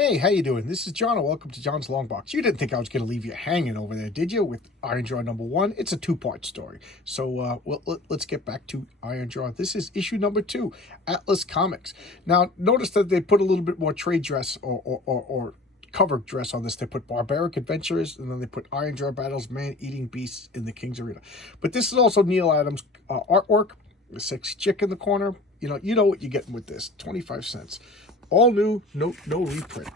Hey, how you doing? This is John, and welcome to John's Long Box. You didn't think I was going to leave you hanging over there, did you, with Ironjaw #1? It's a two-part story. So let's get back to Ironjaw. This is issue #2, Atlas Comics. Now, notice that they put a little bit more trade dress or cover dress on this. They put Barbaric Adventures, and then they put Ironjaw Battles Man-Eating Beasts in the King's Arena. But this is also Neil Adams' artwork, the sexy chick in the corner. You know what you're getting with this, 25 cents. All new, no reprint.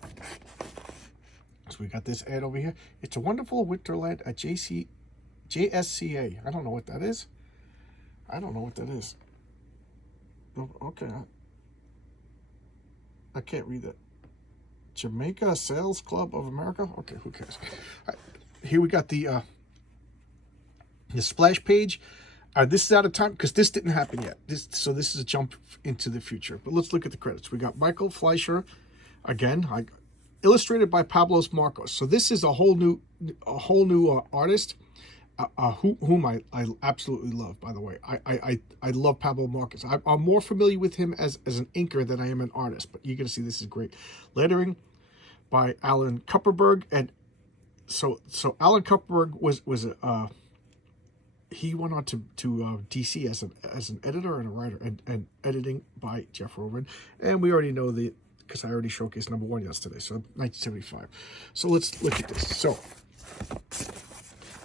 So we got this ad over here. It's a wonderful winterland at JSCA. I don't know what that is. Okay. I can't read that. Jamaica Sales Club of America? Okay, who cares? All right, here we got the splash page. This is out of time because this didn't happen yet. This is a jump into the future. But let's look at the credits. We got Michael Fleischer, again, illustrated by Pablos Marcos. So this is a whole new artist, whom I absolutely love. By the way, I love Pablo Marcos. I'm more familiar with him as an inker than I am an artist. But you're gonna see this is great. Lettering by Alan Kupperberg, and so Alan Kupperberg was he went on to DC as an editor and a writer, and editing by Jeff Roman. And we already know because I already showcased #1 yesterday, so 1975. So let's look at this. So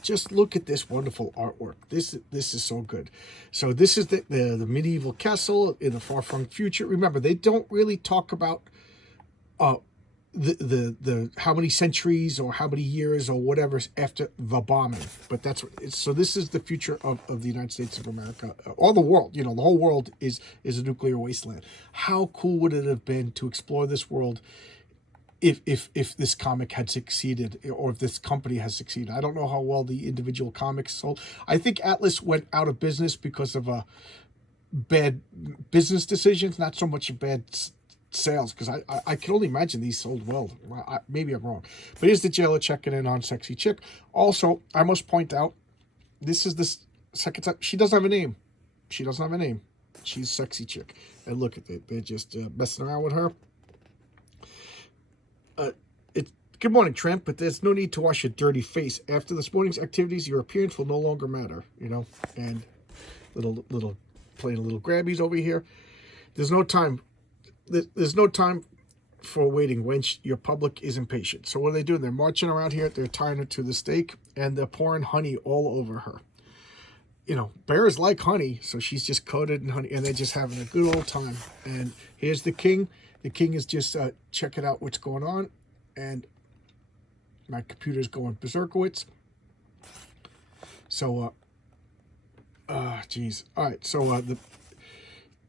just look at this wonderful artwork. This is so good. So this is the medieval castle in the far-flung future. Remember, they don't really talk about the how many centuries or how many years or whatever after the bombing, but that's what it's, so this is the future of the United States of America, or the world. The whole world is a nuclear wasteland. How cool would it have been to explore this world if this comic had succeeded, or if this company has succeeded? I don't know how well the individual comics sold. I think Atlas went out of business because of bad business decisions, not so much a bad sales, because I can only imagine these sold well. Maybe I'm wrong, but here's the jailer checking in on sexy chick. Also, I must point out, this is the second time she doesn't have a name. She's sexy chick, and look at it. They're just messing around with her. Good morning, Trent, but there's no need to wash your dirty face. After this morning's activities, your appearance will no longer matter. And little playing a little grabbies over here. There's no time for waiting, wench. Your public is impatient. So what are they doing? They're marching around here. They're tying her to the stake, and they're pouring honey all over her. Bears like honey, so she's just coated in honey, and they're just having a good old time. And here's the king. The king is just checking out what's going on, and my computer's going berserkowitz. So, geez. All right, so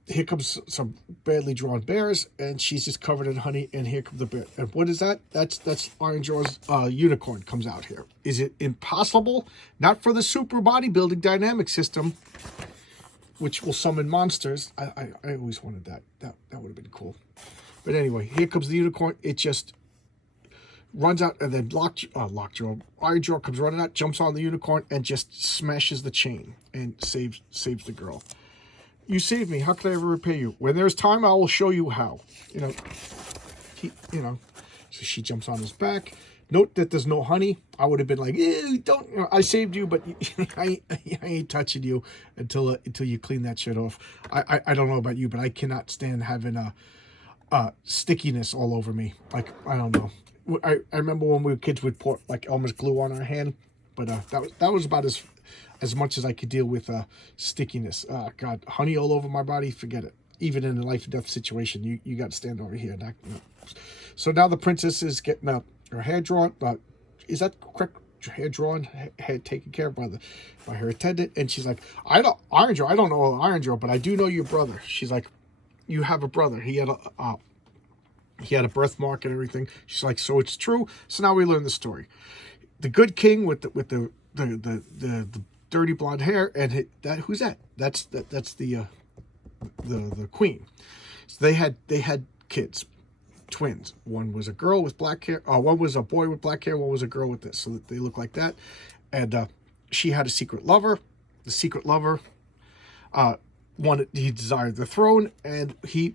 here comes some badly drawn bears, and she's just covered in honey, and here comes the bear. And what is that? That's Ironjaw's unicorn comes out here. Is it impossible? Not for the super bodybuilding dynamic system, which will summon monsters. I always wanted that. That would have been cool. But anyway, here comes the unicorn. It just runs out, and then Lockjaw. Ironjaw comes running out, jumps on the unicorn, and just smashes the chain and saves the girl. You saved me. How could I ever repay you? When there's time, I will show you how. So she jumps on his back. Note that there's no honey. I would have been like, don't. I saved you, but I ain't touching you until you clean that shit off. I don't know about you, but I cannot stand having stickiness all over me. Like, I don't know. I remember when we were kids, we'd pour like Elmer's glue on our hand, but that was about as much as I could deal with stickiness. God, honey all over my body, forget it. Even in a life and death situation, you got to stand over here. So now the princess is getting her hair drawn. Is that correct? Hair drawn, hair taken care of by her attendant, and she's like, Ironjaw, I don't know Ironjaw, but I do know your brother. She's like, you have a brother. He had a birthmark and everything. She's like, so it's true. So now we learn the story. The good king with the dirty blonde hair, and who's that? That's the queen. So they had kids, twins. One was a girl with black hair. One was a boy with black hair. One was a girl with this. So they look like that. And she had a secret lover. The secret lover he desired the throne, and he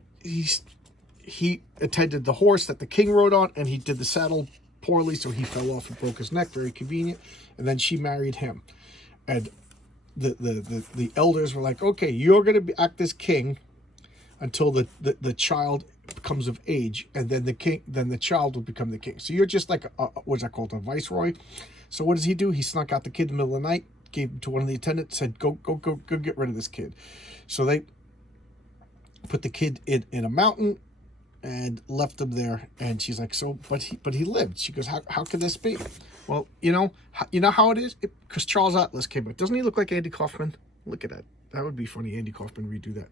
he attended the horse that the king rode on, and he did the saddle poorly, so he fell off and broke his neck. Very convenient. And then she married him, and the elders were like, okay, you're going to act as king until the child becomes of age, and then the child will become the king. So you're just like what's that called, a viceroy. So what does he do? He snuck out the kid in the middle of the night, gave him to one of the attendants, said, go get rid of this kid. So they put the kid in a mountain and left him there. And she's like, so but he lived. She goes, how could this be? Well, you know how it is? Because Charles Atlas came out. Doesn't he look like Andy Kaufman? Look at that. That would be funny, Andy Kaufman redo that.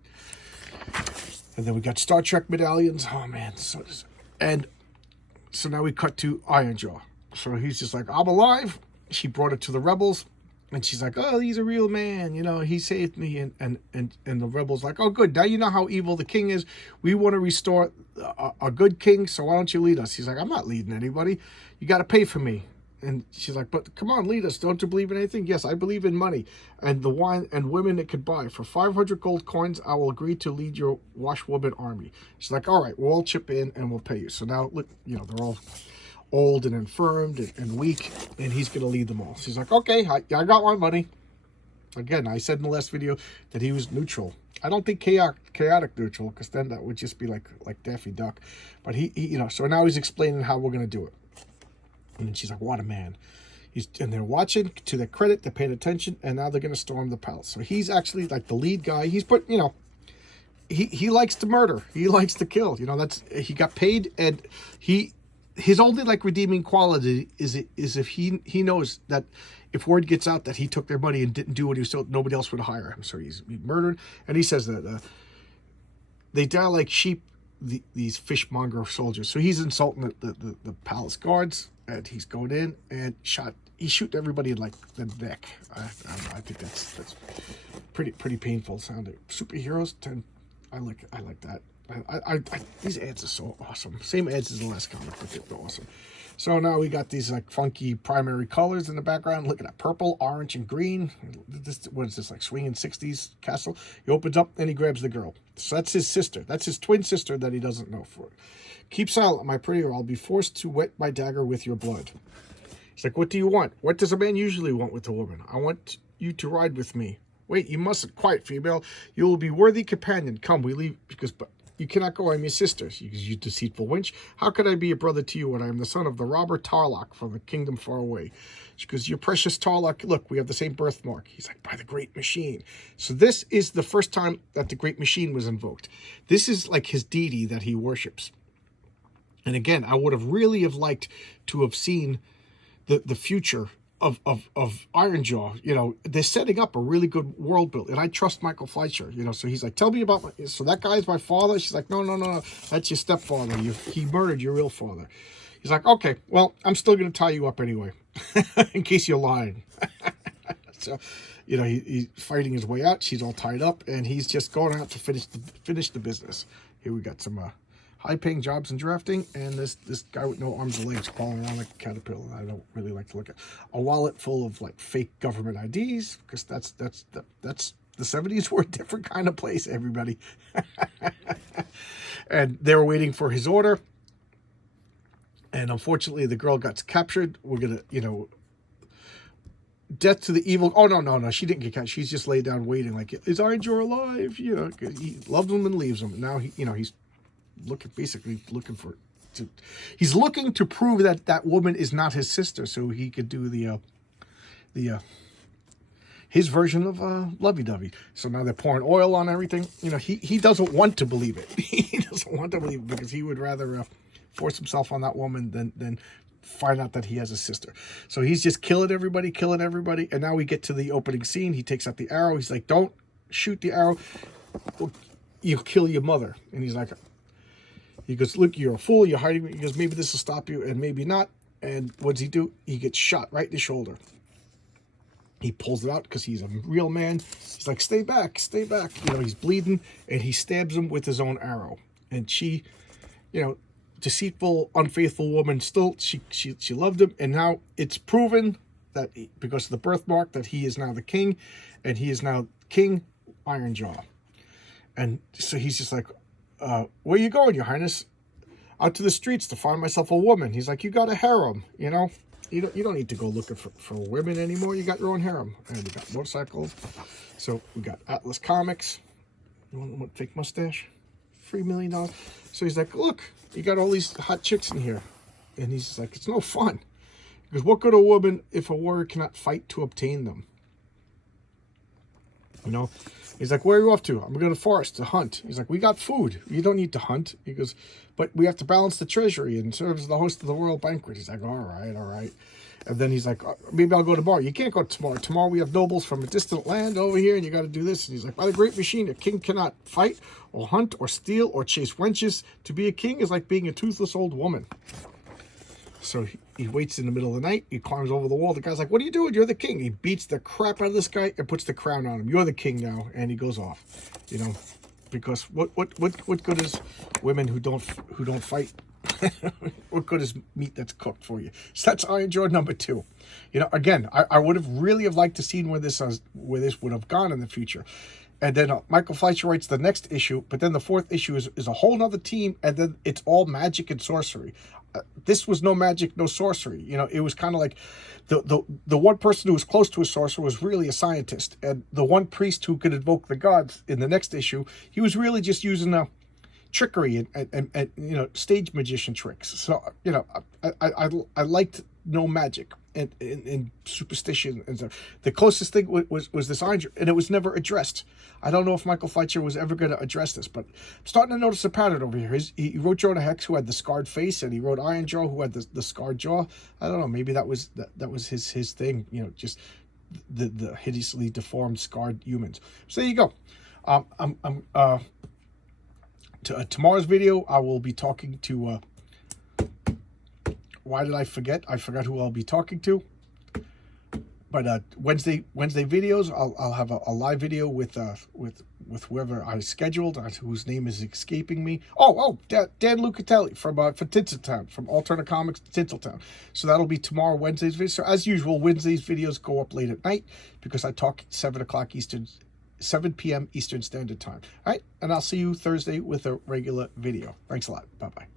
And then we got Star Trek medallions. Oh, man. So now we cut to Ironjaw. So he's just like, I'm alive. She brought it to the rebels. And she's like, oh, he's a real man. He saved me. And the rebels like, oh, good. Now you know how evil the king is. We want to restore a good king. So why don't you lead us? He's like, I'm not leading anybody. You got to pay for me. And she's like, but come on, lead us. Don't you believe in anything? Yes, I believe in money and the wine and women it could buy. For 500 gold coins, I will agree to lead your washwoman army. She's like, all right, we'll all chip in and we'll pay you. So now, look, they're all old and infirmed and weak, and he's going to lead them all. She's like, okay, I got my money. Again, I said in the last video that he was neutral. I don't think chaotic neutral, because then that would just be like Daffy Duck. But he so now he's explaining how we're going to do it. And then she's like, what a man. And they're watching, to their credit, they're paying attention, and now they're going to storm the palace. So he's actually like the lead guy. He's put, he likes to murder. He likes to kill. He got paid, and his only like redeeming quality is if he knows that if word gets out that he took their money and didn't do what he was told, nobody else would hire him. So he murdered. And he says that they die like sheep, these fishmonger soldiers. So he's insulting the palace guards. And he's going in and he's shooting everybody in like the neck. I think that's pretty painful sounding. Superheroes 10. I like that. These ads are so awesome. Same ads as the last comic, but they're awesome. So now we got these like funky primary colors in the background. Look at that, purple, orange, and green. What is this, like swinging 60s castle? He opens up and he grabs the girl. So that's his sister. That's his twin sister that he doesn't know for. Keep silent, my pretty, or I'll be forced to wet my dagger with your blood. He's like, what do you want? What does a man usually want with a woman? I want you to ride with me. Wait, you mustn't. Quiet, female. You will be worthy companion. Come, we leave, but you cannot go. I'm your sister. You deceitful wench. How could I be a brother to you when I am the son of the robber Tarlock from the kingdom far away? She goes, your precious Tarlock. Look, we have the same birthmark. He's like, by the great machine. So this is the first time that the great machine was invoked. This is like his deity that he worships. And again, I would have really liked to have seen the future of Ironjaw. They're setting up a really good world build, and I trust Michael Fleischer. So he's like, tell me about so that guy's my father. She's like, no, that's your stepfather. He murdered your real father. He's like, okay, well, I'm still going to tie you up anyway, in case you're lying. So, he's fighting his way out. She's all tied up, and he's just going out to finish the business. Here we got some high-paying jobs in drafting, and this guy with no arms or legs crawling around like a caterpillar. I don't really like to look at. A wallet full of like fake government IDs, because that's the 70s were a different kind of place, everybody. And they were waiting for his order, and unfortunately the girl got captured. We're gonna, death to the evil. Oh no, she didn't get captured. She's just laid down waiting, like, is Ironjaw alive? He loves him and leaves him. And now he's he's looking to prove that woman is not his sister, so he could do his version of lovey-dovey. So now they're pouring oil on everything. He doesn't want to believe it. He doesn't want to believe it, because he would rather force himself on that woman than find out that he has a sister. So he's just killing everybody. And now we get to the opening scene. He takes out the arrow. He's like, don't shoot the arrow. You'll kill your mother. And he's like, he goes, look, you're a fool. You're hiding. He goes, maybe this will stop you, and maybe not. And what does he do? He gets shot right in the shoulder. He pulls it out because he's a real man. He's like, stay back. He's bleeding, and he stabs him with his own arrow. And she, deceitful, unfaithful woman, still, she loved him. And now it's proven that because of the birthmark, that he is now the king, and he is now King Ironjaw. And so he's just like, where you going, Your Highness? Out to the streets to find myself a woman. He's like, you got a harem, you know? You don't need to go looking for women anymore. You got your own harem. And we got motorcycles. So we got Atlas Comics. You want a fake mustache? $3 million. So he's like, look, you got all these hot chicks in here. And he's like, it's no fun. He goes, what good a woman if a warrior cannot fight to obtain them? You know? He's like, where are you off to? I'm going to the forest to hunt. He's like, we got food. You don't need to hunt. He goes, but we have to balance the treasury and serve as the host of the royal banquet. He's like, all right, all right. And then he's like, maybe I'll go tomorrow. You can't go tomorrow. Tomorrow we have nobles from a distant land over here, and you got to do this. And he's like, by the great machine, a king cannot fight or hunt or steal or chase wenches. To be a king is like being a toothless old woman. So he waits in the middle of the night. He climbs over the wall. The guy's like, what are you doing? You're the king. He beats the crap out of this guy and puts the crown on him. You're the king now. And he goes off, you know, because what good is women who don't fight? What good is meat that's cooked for you? So that's Ironjaw number 2. You know, again, I would have really have liked to see where this would have gone in the future. And then Michael Fleischer writes the next issue, but then the 4th issue is a whole nother team, and then it's all magic and sorcery. This was no magic, no sorcery. You know, it was kind of like the one person who was close to a sorcerer was really a scientist, and the one priest who could invoke the gods in the next issue, he was really just using trickery and you know, stage magician tricks. So, you know, I liked no magic and superstition and stuff. The closest thing was this Ironjaw, and it was never addressed. I don't know if Michael Fleischer was ever going to address this, but I'm starting to notice a pattern over here. He wrote Jonah Hex, who had the scarred face, and he wrote Ironjaw, who had the scarred jaw. I don't know, maybe that was his thing, you know, just the hideously deformed, scarred humans. So there you go. Tomorrow's video, I will be talking to, why did I forget? I forgot who I'll be talking to. But Wednesday videos, I'll have a live video with whoever I scheduled, whose name is escaping me. Dan Lucatelli from Tinseltown, from Alternate Comics Tinseltown. So that'll be tomorrow, Wednesday's video. So as usual, Wednesday's videos go up late at night because I talk at 7 p.m. Eastern Standard Time. All right, and I'll see you Thursday with a regular video. Thanks a lot. Bye-bye.